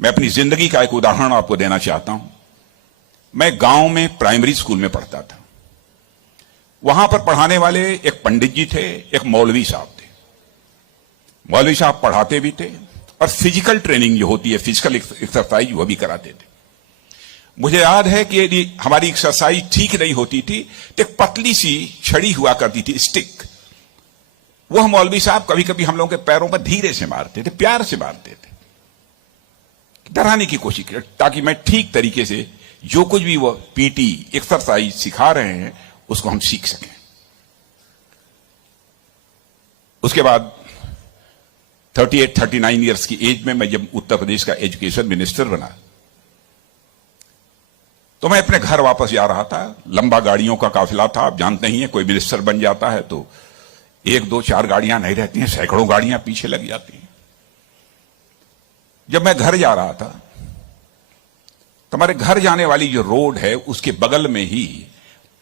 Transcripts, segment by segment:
मैं अपनी जिंदगी का एक उदाहरण आपको देना चाहता हूं। मैं गांव में प्राइमरी स्कूल में पढ़ता था। वहां पर पढ़ाने वाले एक पंडित जी थे, एक मौलवी साहब थे। मौलवी साहब पढ़ाते भी थे और फिजिकल ट्रेनिंग जो होती है, फिजिकल एक्सरसाइज, वो भी कराते थे। मुझे याद है कि यदि हमारी एक्सरसाइज ठीक नहीं होती थी तो एक पतली सी छड़ी हुआ करती थी, स्टिक। वह मौलवी साहब कभी कभी हम लोगों के पैरों पर धीरे से मारते थे, प्यार से मारते थे, डराने की कोशिश की, ताकि मैं ठीक तरीके से जो कुछ भी वो पीटी एक्सरसाइज सिखा रहे हैं उसको हम सीख सकें। उसके बाद 38-39 ईयर्स की एज में मैं जब उत्तर प्रदेश का एजुकेशन मिनिस्टर बना तो मैं अपने घर वापस जा रहा था। लंबा गाड़ियों का काफिला था। आप जानते ही हैं, कोई मिनिस्टर बन जाता है तो 1, 2, 4 गाड़ियां नहीं रहती हैं, सैकड़ों गाड़ियां पीछे लग जाती हैं। जब मैं घर जा रहा था तो हमारे घर जाने वाली जो रोड है उसके बगल में ही,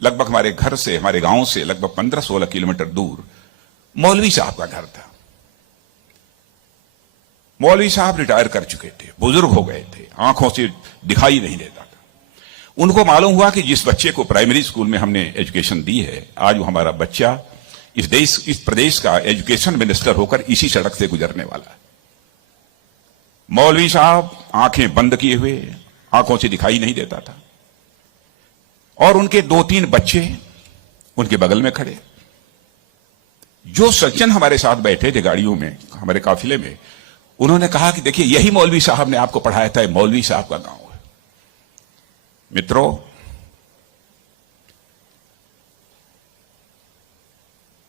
लगभग हमारे घर से, हमारे गांव से लगभग 15-16 किलोमीटर दूर मौलवी साहब का घर था। मौलवी साहब रिटायर कर चुके थे, बुजुर्ग हो गए थे, आंखों से दिखाई नहीं देता था। उनको मालूम हुआ कि जिस बच्चे को प्राइमरी स्कूल में हमने एजुकेशन दी है, आज वो हमारा बच्चा इस प्रदेश का एजुकेशन मिनिस्टर होकर इसी सड़क से गुजरने वाला है। मौलवी साहब आंखें बंद किए हुए, आंखों से दिखाई नहीं देता था, और उनके 2-3 बच्चे उनके बगल में खड़े। जो सज्जन हमारे साथ बैठे थे गाड़ियों में, हमारे काफिले में, उन्होंने कहा कि देखिए, यही मौलवी साहब ने आपको पढ़ाया था, मौलवी साहब का गांव है। मित्रों,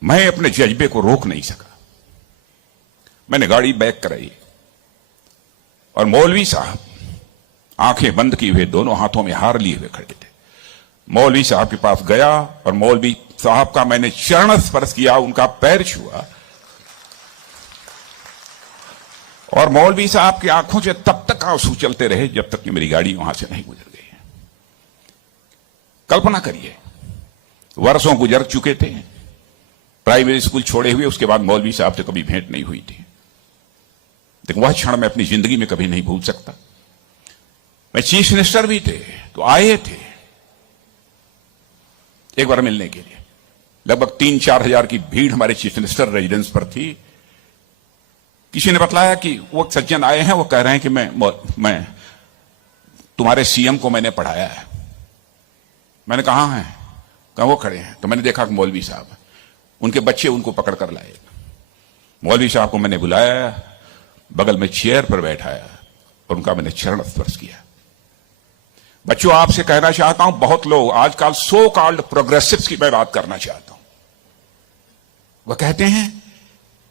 मैं अपने जज्बे को रोक नहीं सका। मैंने गाड़ी बैक कराई और मौलवी साहब आंखें बंद किए हुए, दोनों हाथों में हार लिए हुए खड़े थे। मौलवी साहब के पास गया और मौलवी साहब का मैंने चरण स्पर्श किया, उनका पैर छुआ, और मौलवी साहब की आंखों से तब तक आंसू चलते रहे जब तक कि मेरी गाड़ी वहां से नहीं गुजर गई। कल्पना करिए, वर्षों गुजर चुके थे, प्राइमरी स्कूल छोड़े हुए, उसके बाद मौलवी साहब से कभी भेंट नहीं हुई थी। लेकिन वह क्षण मैं अपनी जिंदगी में कभी नहीं भूल सकता। मैं चीफ मिनिस्टर भी थे तो आए थे एक बार मिलने के लिए। लगभग 3-4 हजार की भीड़ हमारे चीफ मिनिस्टर रेजिडेंस पर थी। किसी ने बतलाया कि वो सज्जन आए हैं, वो कह रहे हैं कि मैं तुम्हारे सीएम को मैंने पढ़ाया है। मैंने कहा है, कहा वो खड़े हैं। तो मैंने देखा कि मौलवी साहब, उनके बच्चे उनको पकड़ कर लाए। मौलवी साहब को मैंने बुलाया, बगल में चेयर पर बैठाया और उनका मैंने चरण स्पर्श किया। बच्चों, आपसे कहना चाहता हूं, बहुत लोग आजकल सो कॉल्ड प्रोग्रेसिव्स की मैं बात करना चाहता हूं। वह कहते हैं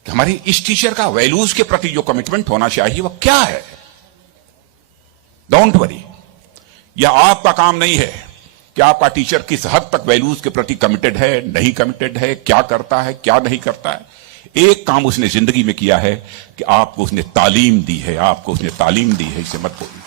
कि हमारी इस टीचर का वैल्यूज के प्रति जो कमिटमेंट होना चाहिए वह क्या है। डोंट वरी, यह आपका काम नहीं है कि आपका टीचर किस हद तक वैल्यूज के प्रति कमिटेड है, नहीं कमिटेड है, क्या करता है, क्या नहीं करता है। एक काम उसने जिंदगी में किया है कि आपको उसने तालीम दी है, आपको उसने तालीम दी है, इसे मत भूलिए।